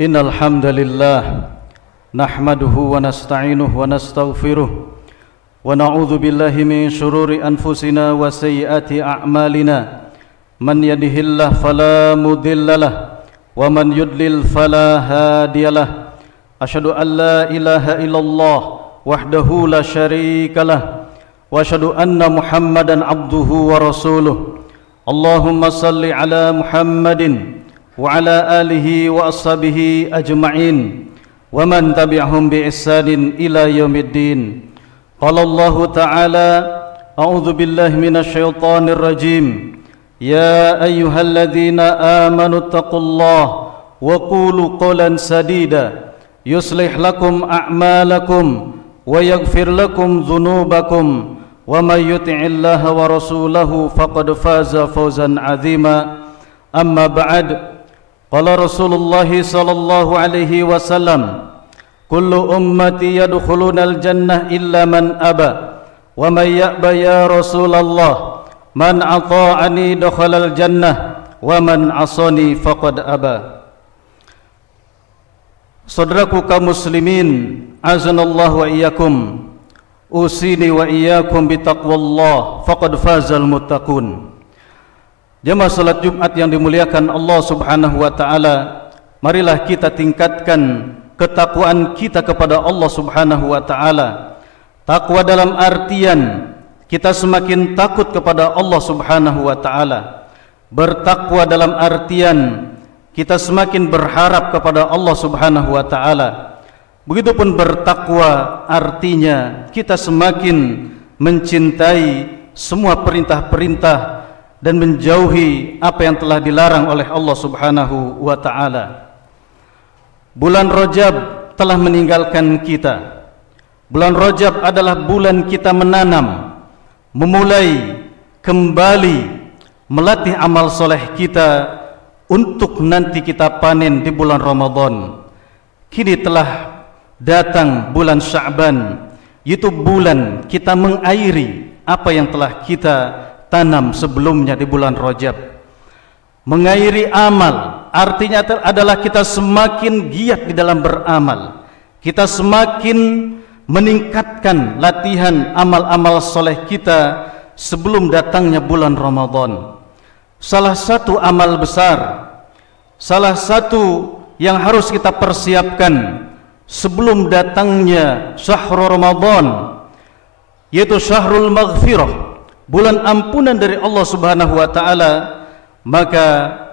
Innal hamdalillah nahmaduhu wa nasta'inuhu wa nastaghfiruh wa na'udzu billahi min shururi anfusina wa sayyiati a'malina. Man yahdihillahu fala mudhillalah wa man yudlil fala hadiyalah. Asyhadu an la ilaha illallah wahdahu la syarikalah wa asyhadu anna Muhammadan abduhu wa rasuluh. Allahumma salli ala Muhammadin wa ala alihi wa ashabihi ajma'in wa man tabi'ahum bi ihsanin ila yaumiddin. Qala Allah ta'ala a'udzu billahi minasy syaithanir rajim. Ya ayyuhalladzina amanu taqullaha wa qulu qawlan sadida yuslih lakum a'malakum wa yaghfir lakum dzunubakum wa may yuti'illaha wa rasulahu faqad faza fawzan 'azima. Amma ba'd. Qala Rasulullah sallallahu alaihi wasallam, kullu ummati yadkhulunal jannah illa man aba wa may ya'ba ya Rasulullah man ata'ani dakhalal jannah wa man asani faqad aba. Saudaraku kaum muslimin, azanallahu wa iyyakum, usini wa iyyakum bitaqwallah faqad fazal muttaqun. Jemaah salat Jumat yang dimuliakan Allah Subhanahu wa taala, marilah kita tingkatkan ketakwaan kita kepada Allah Subhanahu wa taala. Takwa dalam artian kita semakin takut kepada Allah Subhanahu wa taala. Bertakwa dalam artian kita semakin berharap kepada Allah Subhanahu wa taala. Begitupun bertakwa artinya kita semakin mencintai semua perintah-perintah dan menjauhi apa yang telah dilarang oleh Allah Subhanahu wa taala. Bulan Rajab telah meninggalkan kita. Bulan Rajab adalah bulan kita menanam, memulai kembali melatih amal soleh kita untuk nanti kita panen di bulan Ramadan. Kini telah datang bulan Sya'ban, yaitu bulan kita mengairi apa yang telah kita tanam sebelumnya di bulan Rajab. Mengairi amal artinya adalah kita semakin giat di dalam beramal. Kita semakin meningkatkan latihan amal-amal soleh kita sebelum datangnya bulan Ramadan. Salah satu amal besar, salah satu yang harus kita persiapkan sebelum datangnya syahrul Ramadan, yaitu syahrul maghfirah, bulan ampunan dari Allah Subhanahu wa taala. Maka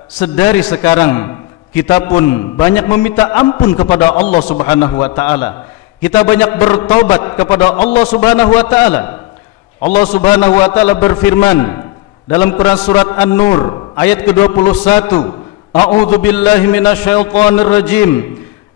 sedari sekarang kita pun banyak meminta ampun kepada Allah Subhanahu wa taala. Kita banyak bertobat kepada Allah Subhanahu wa taala. Allah Subhanahu wa taala berfirman dalam Quran surat An-Nur ayat ke-21, A'udzu billahi minasyaitonir rajim.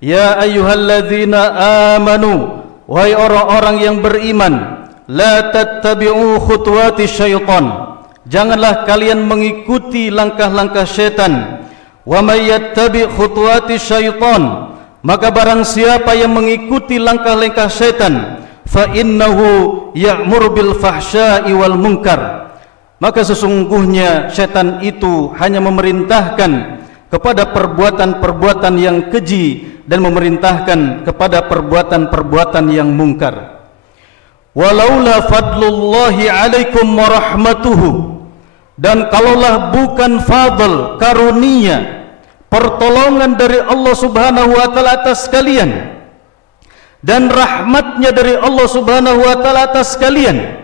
Ya ayyuhalladzina amanu, wahai orang-orang yang beriman, la tattabi'u khutuwati syaitan, janganlah kalian mengikuti langkah-langkah syaitan. Wa may yattabi' khutuwati syaitan, maka barang siapa yang mengikuti langkah-langkah syaitan, fa innahu ya'muru bil fahsya'i wal munkar, maka sesungguhnya syaitan itu hanya memerintahkan kepada perbuatan-perbuatan yang keji dan memerintahkan kepada perbuatan-perbuatan yang mungkar. Walaula fadlullahi alaikum wa rahmatuhu, dan kalaulah bukan fadl, karunia, pertolongan dari Allah Subhanahu wa taala atas kalian dan rahmatnya dari Allah Subhanahu wa taala atas kalian,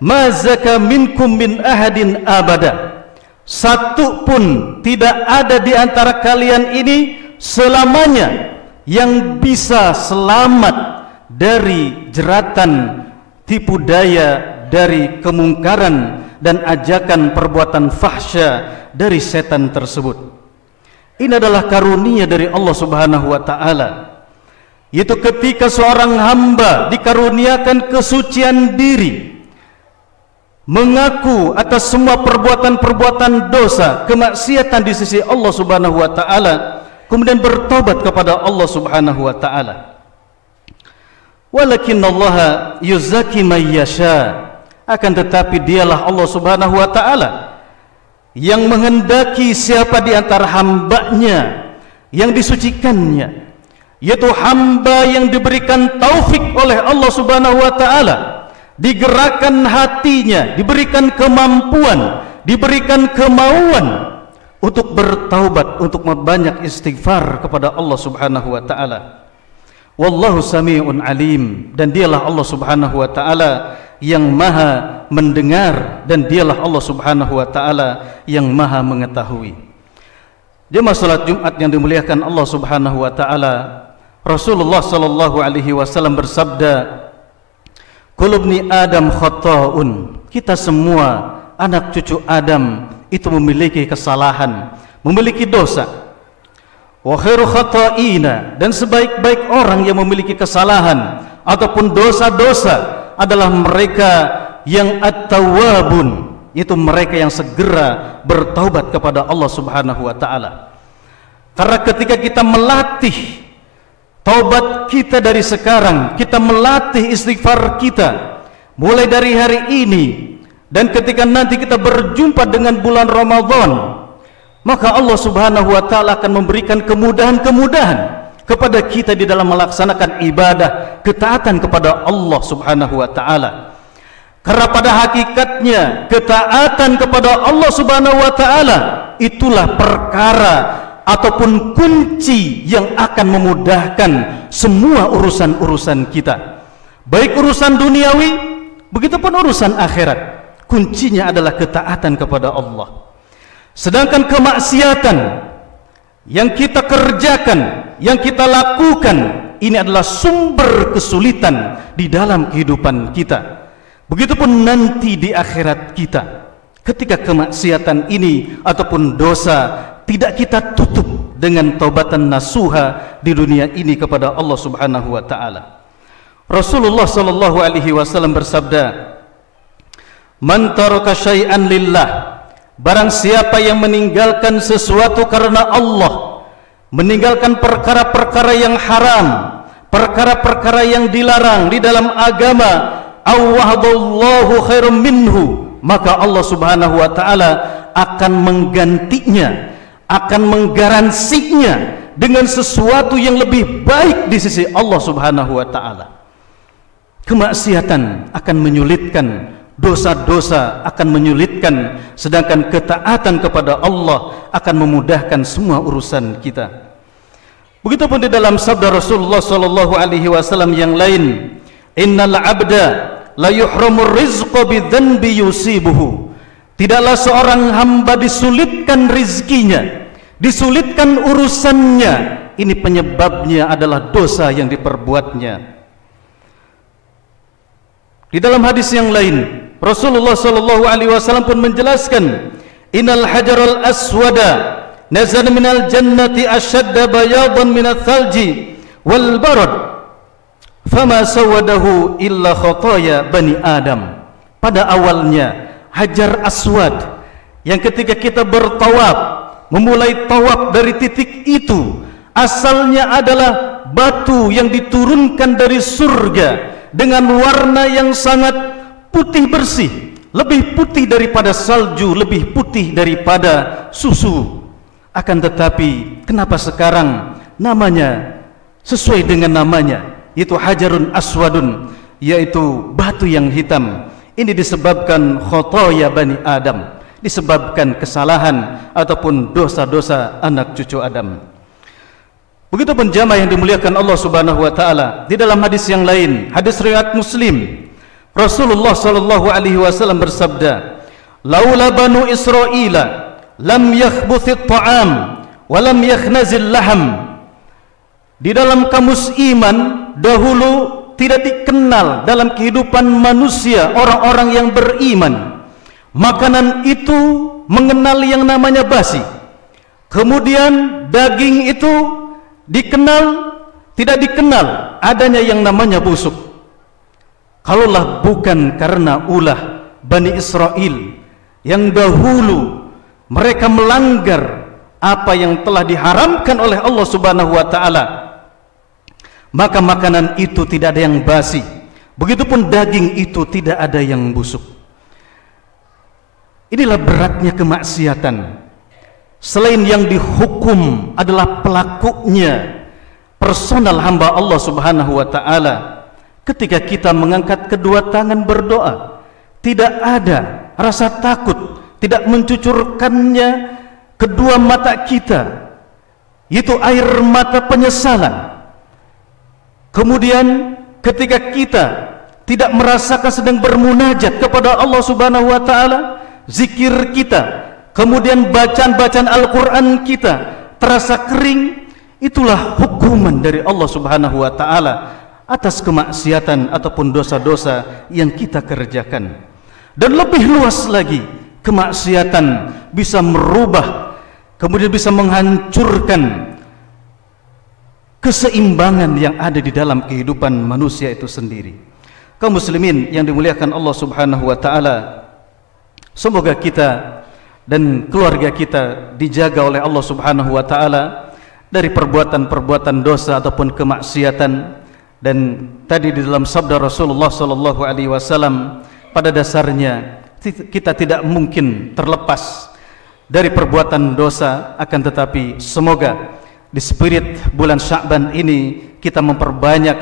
ma zaka minkum min ahadin abada, satu pun tidak ada di antara kalian ini selamanya yang bisa selamat dari jeratan tipu daya, dari kemungkaran dan ajakan perbuatan fahsya dari setan tersebut. Ini adalah karunia dari Allah Subhanahu wa taala, yaitu ketika seorang hamba dikaruniakan kesucian diri, mengaku atas semua perbuatan-perbuatan dosa, kemaksiatan di sisi Allah Subhanahu wa taala, kemudian bertobat kepada Allah Subhanahu wa taala. Walakinallaha yuzaki may yasha, akan tetapi dialah Allah Subhanahu wa taala yang menghendaki siapa di antara hambanya yang disucikannya, yaitu hamba yang diberikan taufik oleh Allah Subhanahu wa taala, digerakkan hatinya, diberikan kemampuan, diberikan kemauan untuk bertaubat, untuk membanyak istighfar kepada Allah Subhanahu wa taala. Wallahu sami'un alim, dan dialah Allah Subhanahu wa taala yang maha mendengar, dan dialah Allah Subhanahu wa taala yang maha mengetahui. Jemaah salat Jumat yang dimuliakan Allah Subhanahu wa taala, Rasulullah sallallahu alaihi wasallam bersabda, "Kullu ibni Adam khata'un." Kita semua anak cucu Adam itu memiliki kesalahan, memiliki dosa. Wa khairu khata'ina, dan sebaik-baik orang yang memiliki kesalahan ataupun dosa-dosa adalah mereka yang at-tawwabun, yaitu mereka yang segera bertaubat kepada Allah Subhanahu wa taala. Karena ketika kita melatih taubat kita dari sekarang, kita melatih istighfar kita mulai dari hari ini, dan ketika nanti kita berjumpa dengan bulan Ramadan, maka Allah Subhanahu wa taala akan memberikan kemudahan-kemudahan kepada kita di dalam melaksanakan ibadah ketaatan kepada Allah Subhanahu wa taala. Karena pada hakikatnya ketaatan kepada Allah Subhanahu wa taala itulah perkara ataupun kunci yang akan memudahkan semua urusan-urusan kita, baik urusan duniawi begitupun urusan akhirat. Kuncinya adalah ketaatan kepada Allah. Sedangkan kemaksiatan yang kita kerjakan, yang kita lakukan, ini adalah sumber kesulitan di dalam kehidupan kita. Begitupun nanti di akhirat kita, ketika kemaksiatan ini ataupun dosa tidak kita tutup dengan taubatan nasuha di dunia ini kepada Allah Subhanahu wa taala. Rasulullah sallallahu alaihi wasallam bersabda, "Man taraka syai'an lillah." Barang siapa yang meninggalkan sesuatu karena Allah, meninggalkan perkara-perkara yang haram, perkara-perkara yang dilarang di dalam agama, awwahadallahu khairum minhu, maka Allah Subhanahu wa taala akan menggantinya, akan menggaransinya dengan sesuatu yang lebih baik di sisi Allah Subhanahu wa taala. Kemaksiatan akan menyulitkan, dosa-dosa akan menyulitkan, sedangkan ketaatan kepada Allah akan memudahkan semua urusan kita. Begitupun di dalam sabda Rasulullah sallallahu alaihi wasallam yang lain, "Innal 'abda la yuhramur rizqa bidzanbi yusibuhu." Tidaklah seorang hamba disulitkan rizkinya, disulitkan urusannya, ini penyebabnya adalah dosa yang diperbuatnya. Di dalam hadis yang lain, Rasulullah sallallahu alaihi wasallam pun menjelaskan, "Innal hajarul aswada nazala minal jannati ashadda bayadan minats thalji wal barad fama sawadahu illa khataya bani Adam." Pada awalnya hajar aswad yang ketika kita bertawaf, memulai tawaf dari titik itu, asalnya adalah batu yang diturunkan dari surga dengan warna yang sangat putih bersih, lebih putih daripada salju, lebih putih daripada susu. Akan tetapi kenapa sekarang namanya sesuai dengan namanya, yaitu hajarun aswadun, yaitu batu yang hitam? Ini disebabkan khotoya bani Adam, disebabkan kesalahan ataupun dosa-dosa anak cucu Adam. Begitupun jamaah yang dimuliakan Allah Subhanahu wa taala, di dalam hadis yang lain, hadis riwayat Muslim, Rasulullah sallallahu alaihi wasallam bersabda, "Laula banu Israila lam yakhbuthit ta'am wa lam yakhnazil laham." Di dalam kamus iman dahulu tidak dikenal dalam kehidupan manusia orang-orang yang beriman, makanan itu mengenal yang namanya basi. Kemudian daging itu tidak dikenal adanya yang namanya busuk. Kalaulah bukan karena ulah Bani Israel yang dahulu mereka melanggar apa yang telah diharamkan oleh Allah Subhanahu wa taala, maka makanan itu tidak ada yang basi, begitupun daging itu tidak ada yang busuk. Inilah beratnya kemaksiatan. selain yang dihukum adalah pelakunya, personal hamba Allah Subhanahu wa taala. Ketika kita mengangkat kedua tangan berdoa, tidak ada rasa takut, tidak mencucurkannya kedua mata kita, yaitu air mata penyesalan. Kemudian ketika kita tidak merasakan sedang bermunajat kepada Allah Subhanahu wa taala, zikir kita, kemudian bacaan-bacaan Al-Qur'an kita terasa kering, itulah hukuman dari Allah Subhanahu wa taala atas kemaksiatan ataupun dosa-dosa yang kita kerjakan. Dan lebih luas lagi, kemaksiatan bisa merubah, kemudian bisa menghancurkan keseimbangan yang ada di dalam kehidupan manusia itu sendiri. Kaum muslimin yang dimuliakan Allah Subhanahu wa taala, semoga kita dan keluarga kita dijaga oleh Allah Subhanahu wa taala dari perbuatan-perbuatan dosa ataupun kemaksiatan. Dan tadi di dalam sabda Rasulullah sallallahu alaihi wasallam, pada dasarnya kita tidak mungkin terlepas dari perbuatan dosa, akan tetapi semoga di spirit bulan Sya'ban ini kita memperbanyak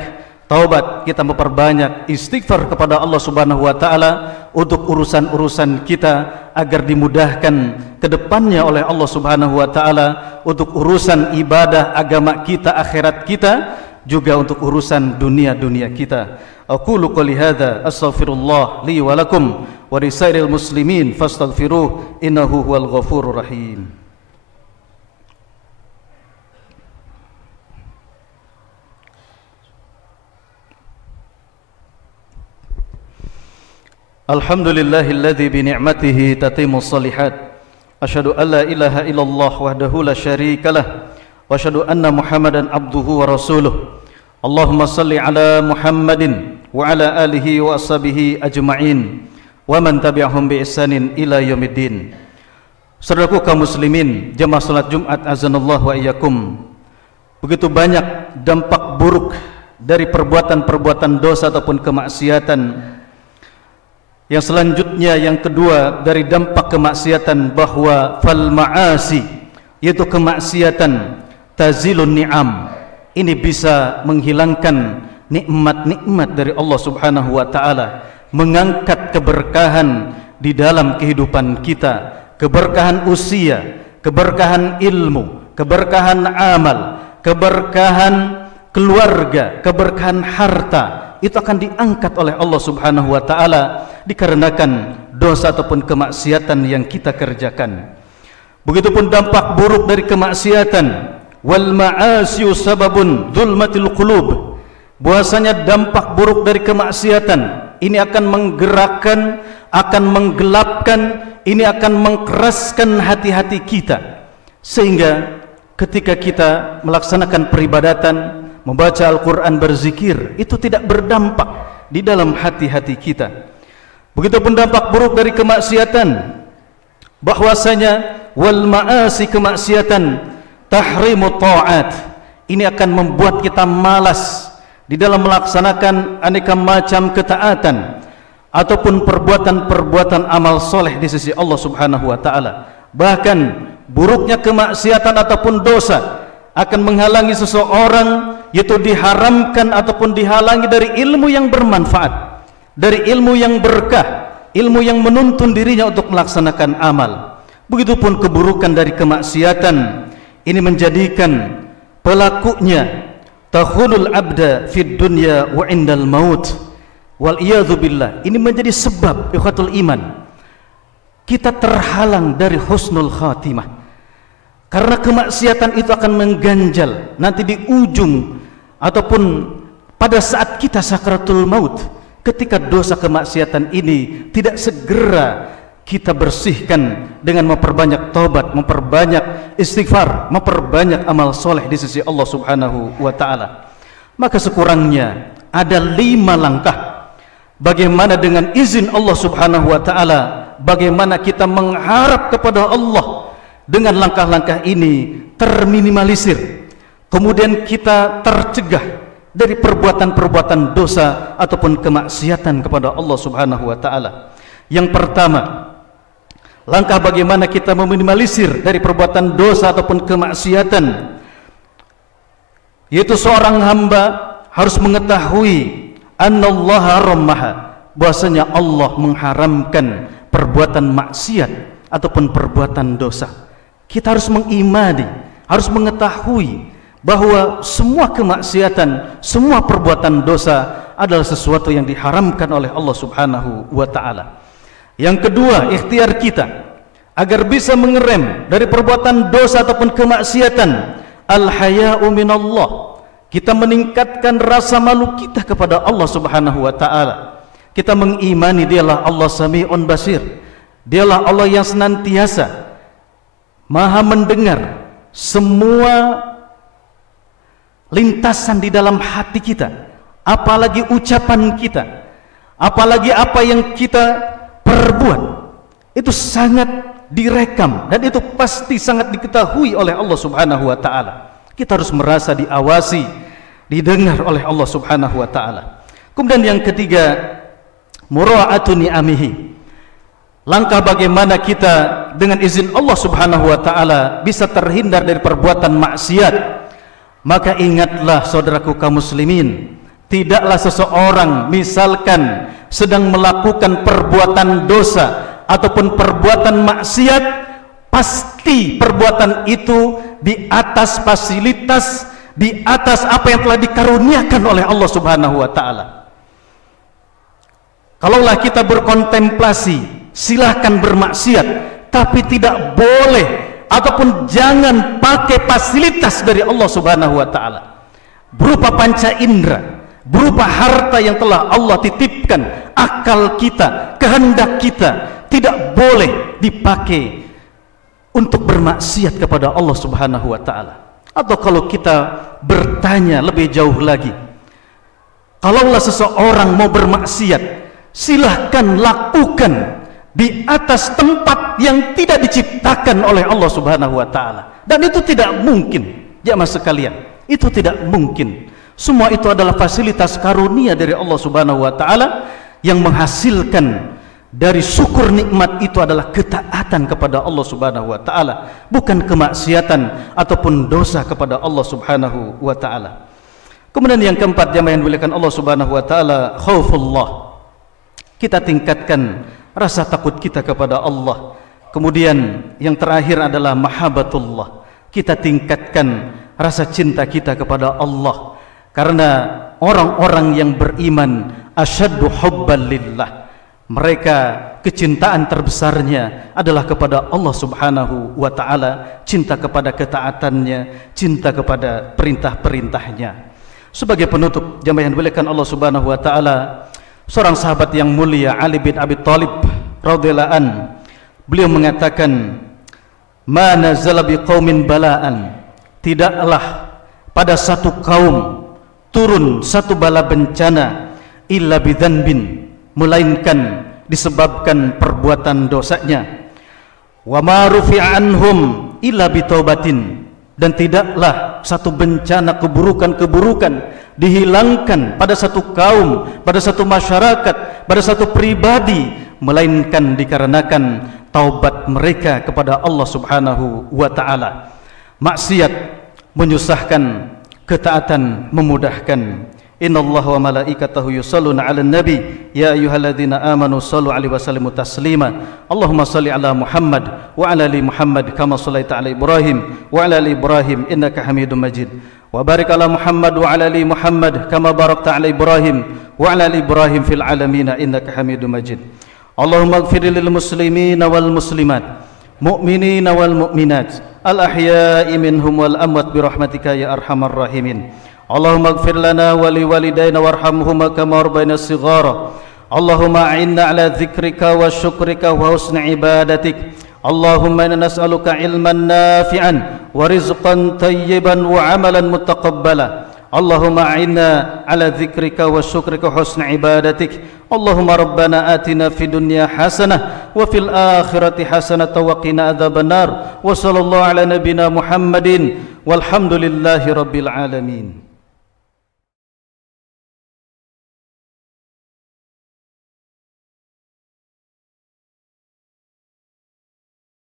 taubat, kita memperbanyak istighfar kepada Allah Subhanahu wa taala untuk urusan-urusan kita agar dimudahkan ke depannya oleh Allah Subhanahu wa taala, untuk urusan ibadah agama kita, akhirat kita, juga untuk urusan dunia-dunia kita. Aqulu qouli hadza astaghfirullah li wa lakum wa lisairil muslimin fastaghfiruh innahu huwal ghafurur rahim. Alhamdulillahilladzi bi ni'matihi tatimmus shalihat. Asyhadu an la ilaha illallah wahdahu la syarikalah wa asyhadu anna Muhammadan abduhu wa rasuluh. Allahumma salli ala Muhammadin wa ala alihi wa ashabihi ajma'in wa man tabi'ahum bi ihsanin ila yaumiddin. Saudaraku kaum muslimin, jemaah salat Jumat azanallahu wa iyyakum. Begitu banyak dampak buruk dari perbuatan-perbuatan dosa ataupun kemaksiatan. Yang selanjutnya, yang kedua dari dampak kemaksiatan, bahwa fal ma'asi, yaitu kemaksiatan, tazilun ni'am, ini bisa menghilangkan nikmat-nikmat dari Allah Subhanahu wa taala, mengangkat keberkahan di dalam kehidupan kita, keberkahan usia, keberkahan ilmu, keberkahan amal, keberkahan keluarga, keberkahan harta, itu akan diangkat oleh Allah Subhanahu wa taala dikarenakan dosa ataupun kemaksiatan yang kita kerjakan. Begitupun dampak buruk dari kemaksiatan, wal ma'asiyu sababun dzulmatil qulub, bahwasanya dampak buruk dari kemaksiatan ini akan menggerakkan, akan menggelapkan, ini akan mengkeraskan hati-hati kita, sehingga ketika kita melaksanakan peribadatan, membaca Al-Quran, berzikir, itu tidak berdampak di dalam hati-hati kita. Begitupun dampak buruk dari kemaksiatan, bahwasanya wal ma'asi, kemaksiatan, tahrimu ta'at, ini akan membuat kita malas di dalam melaksanakan aneka macam ketaatan ataupun perbuatan-perbuatan amal soleh di sisi Allah Subhanahu wa taala. Bahkan buruknya kemaksiatan ataupun dosa akan menghalangi seseorang, yaitu diharamkan ataupun dihalangi dari ilmu yang bermanfaat, dari ilmu yang berkah, ilmu yang menuntun dirinya untuk melaksanakan amal. Begitupun keburukan dari kemaksiatan ini menjadikan pelakunya takhulul abda fid dunya wa indal maut wal iyadzu billah. Ini menjadi sebab ikhwatul iman kita terhalang dari husnul khatimah, karena kemaksiatan itu akan mengganjal nanti di ujung ataupun pada saat kita sakaratul maut. Ketika dosa kemaksiatan ini tidak segera kita bersihkan dengan memperbanyak taubat, memperbanyak istighfar, memperbanyak amal soleh di sisi Allah Subhanahu wa ta'ala, maka sekurangnya ada 5 langkah bagaimana dengan izin Allah Subhanahu wa ta'ala, bagaimana kita mengharap kepada Allah dengan langkah-langkah ini terminimalisir, kemudian kita tercegah dari perbuatan-perbuatan dosa ataupun kemaksiatan kepada Allah Subhanahu wa ta'ala. Yang pertama, Langkah bagaimana kita meminimalisir dari perbuatan dosa ataupun kemaksiatan, yaitu seorang hamba harus mengetahui annallaha haramaha, bahwasanya Allah mengharamkan perbuatan maksiat ataupun perbuatan dosa. Kita harus mengimani, harus mengetahui bahwa semua kemaksiatan, semua perbuatan dosa adalah sesuatu yang diharamkan oleh Allah Subhanahu wa taala. Yang kedua, ikhtiar kita agar bisa mengerem dari perbuatan dosa ataupun kemaksiatan, al-haya'u minallah. Kita meningkatkan rasa malu kita kepada Allah Subhanahu wa taala. Kita mengimani Dialah Allah Sami'un Basir. Dialah Allah yang senantiasa Maha mendengar semua lintasan di dalam hati kita, apalagi ucapan kita, apalagi apa yang kita perbuat. Itu sangat direkam dan itu pasti sangat diketahui oleh Allah Subhanahu wa taala. Kita harus merasa diawasi, didengar oleh Allah Subhanahu wa taala. Kemudian yang ketiga, mura'atu ni'amihi. Langkah bagaimana kita dengan izin Allah Subhanahu wa taala bisa terhindar dari perbuatan maksiat. Maka ingatlah saudaraku kaum muslimin, tidaklah seseorang misalkan sedang melakukan perbuatan dosa ataupun perbuatan maksiat, pasti perbuatan itu di atas fasilitas, di atas apa yang telah dikaruniakan oleh Allah Subhanahu wa taala. Kalaulah kita berkontemplasi, silahkan bermaksiat, tapi tidak boleh ataupun jangan pakai fasilitas dari Allah Subhanahu wa taala berupa panca indera, berupa harta yang telah Allah titipkan. Akal kita, kehendak kita tidak boleh dipakai untuk bermaksiat kepada Allah Subhanahu wa taala. Atau kalau kita bertanya lebih jauh lagi, kalaulah seseorang mau bermaksiat, silahkan lakukan di atas tempat yang tidak diciptakan oleh Allah Subhanahu wa taala. Dan itu tidak mungkin, jamaah sekalian. Itu tidak mungkin. Semua itu adalah fasilitas karunia dari Allah Subhanahu wa taala yang menghasilkan dari syukur nikmat itu adalah ketaatan kepada Allah Subhanahu wa taala, bukan kemaksiatan ataupun dosa kepada Allah Subhanahu wa taala. Kemudian yang keempat, jamaah yang dimuliakan Allah Subhanahu wa taala, khaufullah. Kita tingkatkan rasa takut kita kepada Allah. Kemudian yang terakhir adalah mahabbatullah. Kita tingkatkan rasa cinta kita kepada Allah, karena orang-orang yang beriman asyaddu hubban lillah, mereka kecintaan terbesarnya adalah kepada Allah Subhanahu wa taala, cinta kepada ketaatannya, cinta kepada perintah-perintahnya. Sebagai penutup, jamaah yang dimuliakan Allah Subhanahu wa taala, seorang sahabat yang mulia, Ali bin Abi Thalib radhiyallahu an, beliau mengatakan, "Ma nazala biqaumin bala'an." Tidaklah pada satu kaum turun satu bala bencana illa bidzanbin, melainkan disebabkan perbuatan dosanya. Wa ma rufi'a anhum illa bitaubatin, dan tidaklah satu bencana keburukan-keburukan dihilangkan pada satu kaum, pada satu masyarakat, pada satu pribadi, melainkan dikarenakan taubat mereka kepada Allah Subhanahu wa taala. Maksiat menyusahkan, ketaatan memudahkan. Innallaha wa malaikatahu yusalluna 'alan nabi ya ayyuhalladzina amanu shallu 'alaihi wa sallimu taslima. Allahumma shalli 'ala Muhammad wa 'ala ali Muhammad kama shallaita 'ala Ibrahim wa 'ala ali Ibrahim innaka Hamidum Majid. Wa barik 'ala Muhammad wa 'ala ali Muhammad kama barakta 'ala Ibrahim wa 'ala ali Ibrahim fil 'alamin innaka Hamidum Majid. Allahumma ighfir lil muslimina wal muslimat, mu'minina wal mu'minat, al ahya'i minhum wal amwat bi rahmatika ya arhamar rahimin. Allahumma ighfir lana wa li walidayna warhamhuma kama rabbayana shighara. Allahumma a'inna ala dzikrika wa syukrika wa husni ibadatik. Allahumma inna nas'aluka ilman nafi'an wa rizqan tayyiban wa amalan mutaqabbala. Allahumma a'inna ala dzikrika wa syukrika wa husni ibadatik. Allahumma rabbana atina fid dunya hasanah wa fil akhirati hasanah wa qina adzabannar. Wa sallallahu ala nabiyyina Muhammadin walhamdulillahi rabbil alamin.